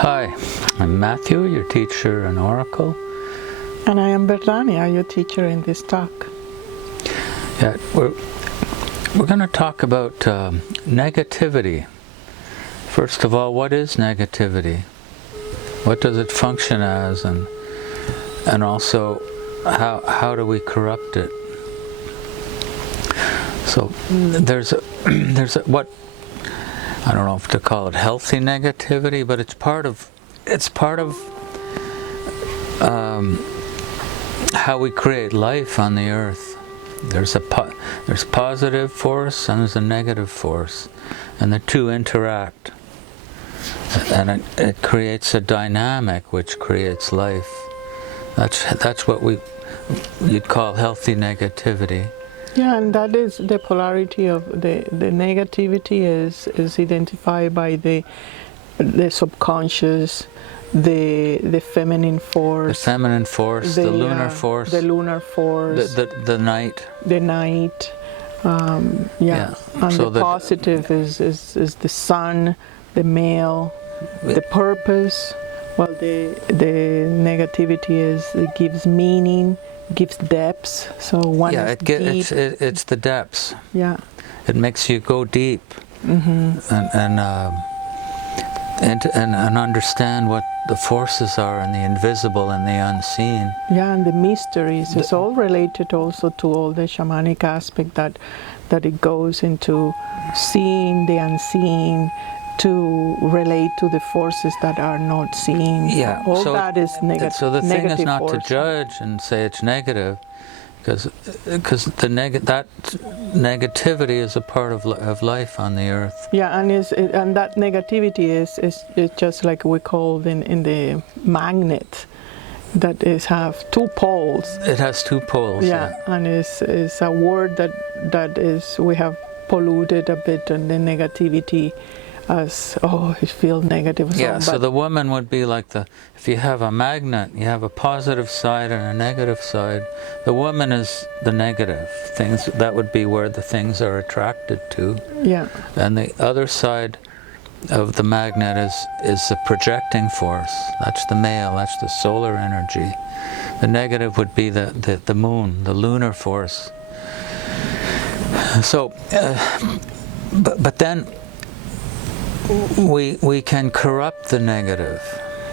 Hi, I'm Matthew, your teacher in Oracle. And I am Bertania, your teacher in this talk. Yeah, we're going to talk about negativity. First of all, what is negativity? What does it function as, and also how do we corrupt it? So there's what, I don't know if to call it healthy negativity, but it's part of how we create life on the earth. There's positive force and there's a negative force, and the two interact, and it creates a dynamic which creates life. That's what you'd call healthy negativity. Yeah, and that is the polarity of the negativity is identified by the subconscious, the feminine force, the lunar force, the night, and so the positive is the sun, the male, the purpose. Well, the negativity it gives meaning, gives depths. So one is deep. It's the depths. Yeah, it makes you go deep, and understand what the forces are, and the invisible and the unseen. Yeah, and the mysteries. It's all related also to all the shamanic aspect that it goes into seeing the unseen, to relate to the forces that are not seen. Yeah, all so that is negative. So the thing is not force. to judge and say it's negative, because that negativity is a part of life on the earth. Yeah, and that negativity is just like we call in the magnet, that have two poles. It has two poles. Yeah, and is a word that is we have polluted a bit, and the negativity as it feels negative. So the woman would be like if you have a magnet, you have a positive side and a negative side. The woman is the negative things. That would be where the things are attracted to. Yeah. And the other side of the magnet is the projecting force. That's the male. That's the solar energy. The negative would be the moon, the lunar force. So, but then we can corrupt the negative.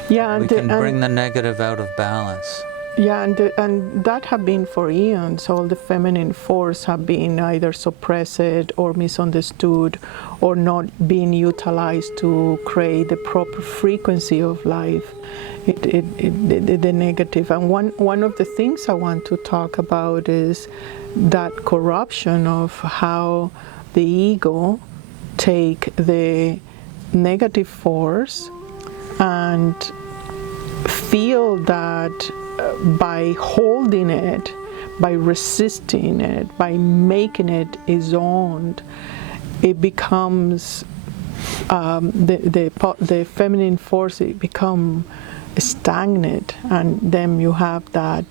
Yeah, we can bring the negative out of balance. Yeah, and that have been for eons. All the feminine force have been either suppressed or misunderstood, or not being utilized to create the proper frequency of life. The negative. And one of the things I want to talk about is that corruption of how the ego take the negative force and feel that by holding it, by resisting it, by making it his own, it becomes the feminine force. It become stagnant, and then you have that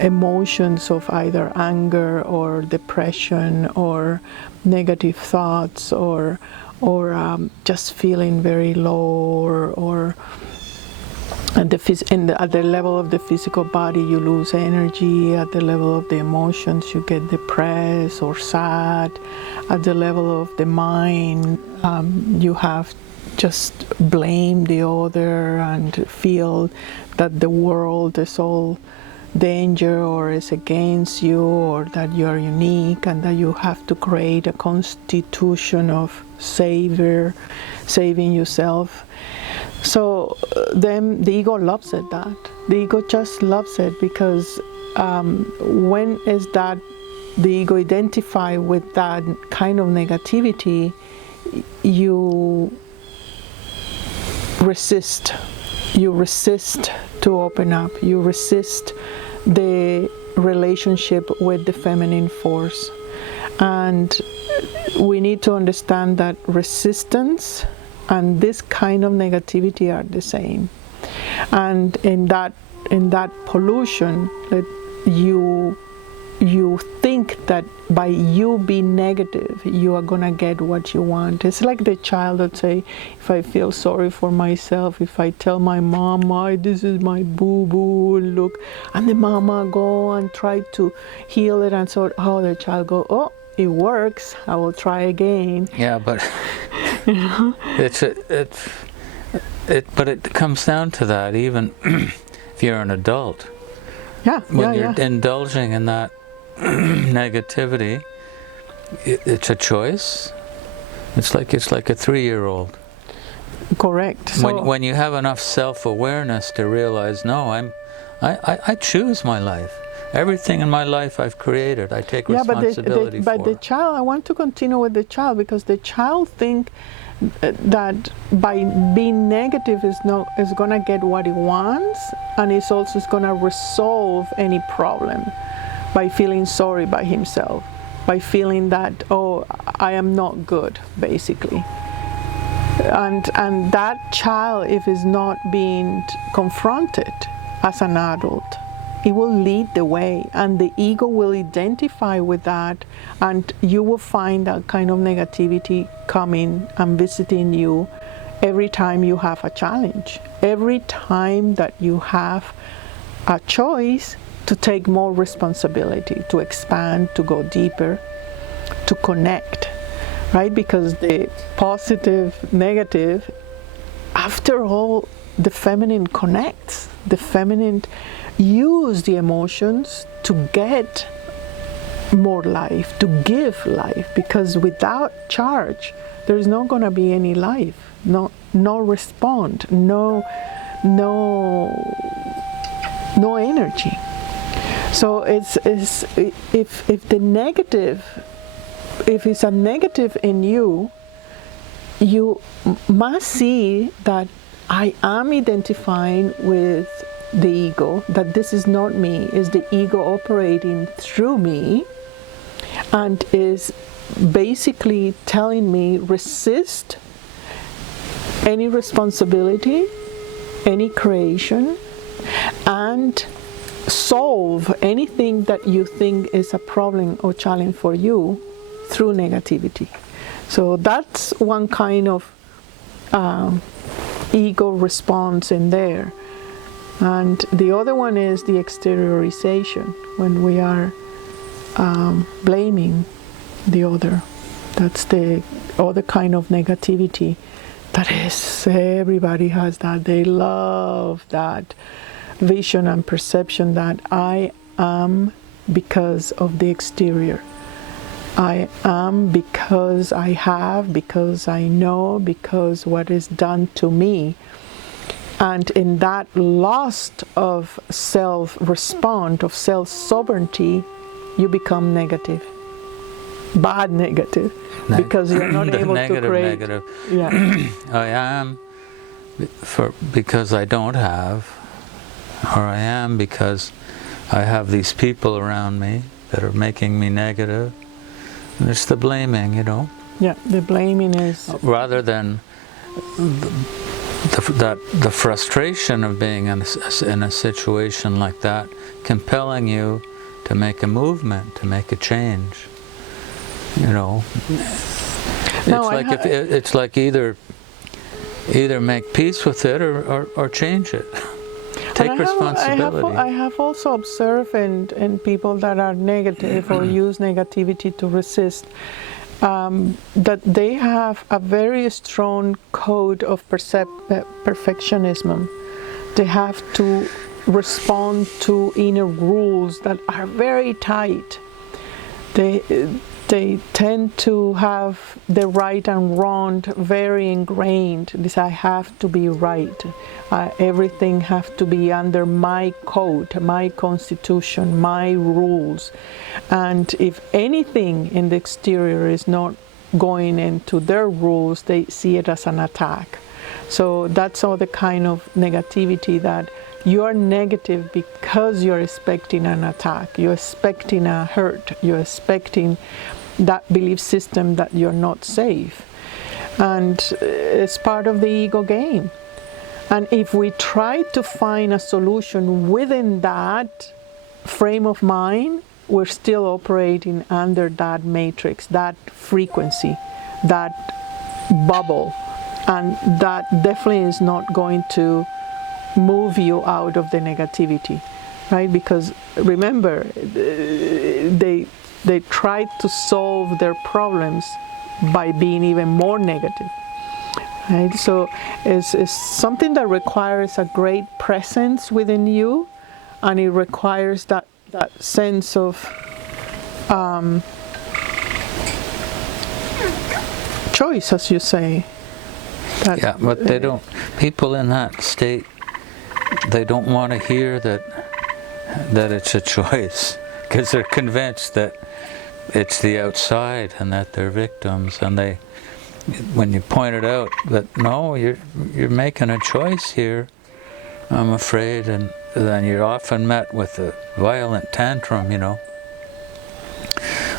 emotions of either anger or depression or negative thoughts or just feeling very low, or at the level of the physical body you lose energy. At the level of the emotions you get depressed or sad. At the level of the mind you have just blame the other and feel that the world is all danger or is against you, or that you are unique and that you have to create a constitution of saving yourself. So then the ego loves it. That the ego just loves it, because when is that the ego identify with that kind of negativity, you resist to open up. You resist the relationship with the feminine force. And we need to understand that resistance and this kind of negativity are the same. And in that pollution, that you you think that by you being negative, you are gonna get what you want. It's like the child that say, if I feel sorry for myself, if I tell my mama, this is my boo-boo, look, and the mama go and try to heal it, and so, oh, the child go, oh, it works, I will try again. Yeah, but but it comes down to that, even if you're an adult. Yeah, When you're indulging in that negativity, it's a choice. It's like a 3-year-old. Correct. So, When you have enough self-awareness to realize, no, I choose my life. Everything in my life I've created. I take responsibility but for. the child, I want to continue with the child, because the child think that by being negative is going to get what he wants, and it's also going to resolve any problem by feeling sorry by himself, by feeling that, oh, I am not good, basically. And that child, if is not being confronted as an adult, it will lead the way, and the ego will identify with that, and you will find that kind of negativity coming and visiting you every time you have a challenge, every time that you have a choice to take more responsibility, to expand, to go deeper, to connect, right? Because the positive, negative, after all, the feminine connects. The feminine use the emotions to get more life, to give life, because without charge, there is not going to be any life, no respond, no energy. So it's if the negative, if it's a negative in you, you must see that I am identifying with the ego, that this is not me, is the ego operating through me, and is basically telling me resist any responsibility, any creation, and solve anything that you think is a problem or challenge for you through negativity. So that's one kind of ego response in there. And the other one is the exteriorization, when we are blaming the other. That's the other kind of negativity. That is, everybody has that. They love that vision and perception that I am because of the exterior. I am because I have, because I know, because what is done to me. And in that loss of self-response, of self-sovereignty, you become negative. Bad negative. Because you're not able to create. Negative. Yeah. I am because I don't have, or I am because I have these people around me that are making me negative. And it's the blaming, you know. Yeah, the blaming is... Rather than the frustration of being in a situation like that, compelling you to make a movement, to make a change. You know, it's like either make peace with it or change it. Take responsibility. I have also observed in people that are negative or use negativity to resist, that they have a very strong code of perfectionism. They have to respond to inner rules that are very tight. They tend to have the right and wrong very ingrained. This, I have to be right. Everything has to be under my code, my constitution, my rules. And if anything in the exterior is not going into their rules, they see it as an attack. So that's all the kind of negativity that you are negative because you're expecting an attack, you're expecting a hurt, you're expecting that belief system that you're not safe. And it's part of the ego game. And if we try to find a solution within that frame of mind, we're still operating under that matrix, that frequency, that bubble, and that definitely is not going to move you out of the negativity, right? Because remember, they tried to solve their problems by being even more negative, right? So it's something that requires a great presence within you, and it requires that sense of choice, as you say. Yeah, but they don't. People in that state, they don't want to hear that it's a choice, because they're convinced that it's the outside and that they're victims. And when you point it out that no, you're making a choice here, I'm afraid, and then you're often met with a violent tantrum.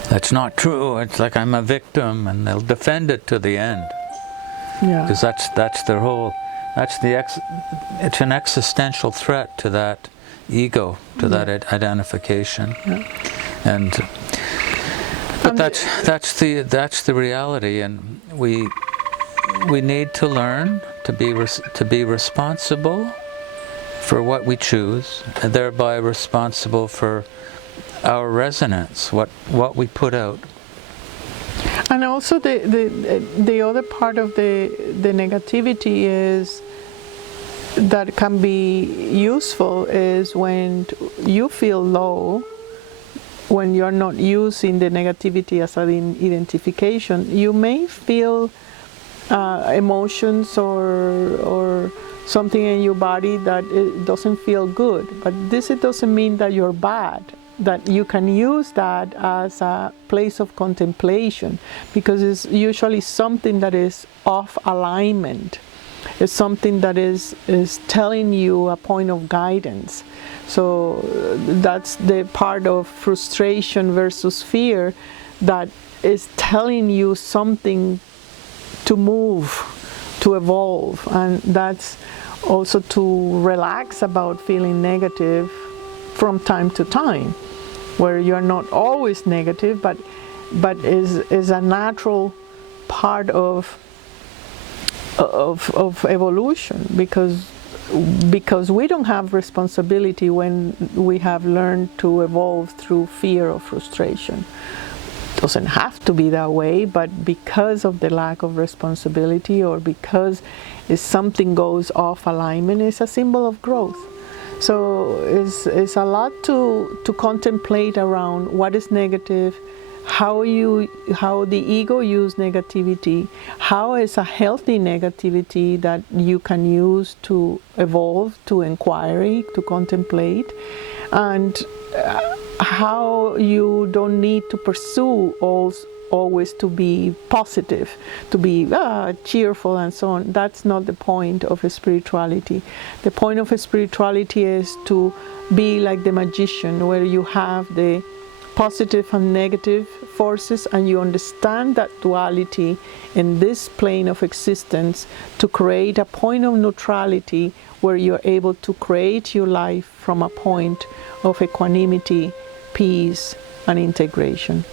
That's not true. It's like I'm a victim, and they'll defend it to the end. Yeah. Because that's their whole. It's an existential threat to that ego, to that identification, and. But that's the reality, and we need to learn to be responsible for what we choose, and thereby responsible for our resonance, what we put out. And also the other part of the negativity is that can be useful is when you feel low, when you're not using the negativity as an identification, you may feel emotions or something in your body that it doesn't feel good. But it doesn't mean that you're bad, that you can use that as a place of contemplation, because it's usually something that is off alignment. It's something that is telling you a point of guidance. So that's the part of frustration versus fear that is telling you something to move, to evolve. And that's also to relax about feeling negative from time to time, where you're not always negative, but is a natural part of evolution, because we don't have responsibility when we have learned to evolve through fear or frustration. It doesn't have to be that way, but because of the lack of responsibility, or because if something goes off alignment, it's a symbol of growth. So it's a lot to contemplate around what is negative, how the ego uses negativity, how is a healthy negativity that you can use to evolve, to inquiry, to contemplate, and how you don't need to pursue always to be positive, to be cheerful and so on. That's not the point of spirituality. The point of spirituality is to be like the magician, where you have the positive and negative forces, and you understand that duality in this plane of existence to create a point of neutrality where you're able to create your life from a point of equanimity, peace, and integration.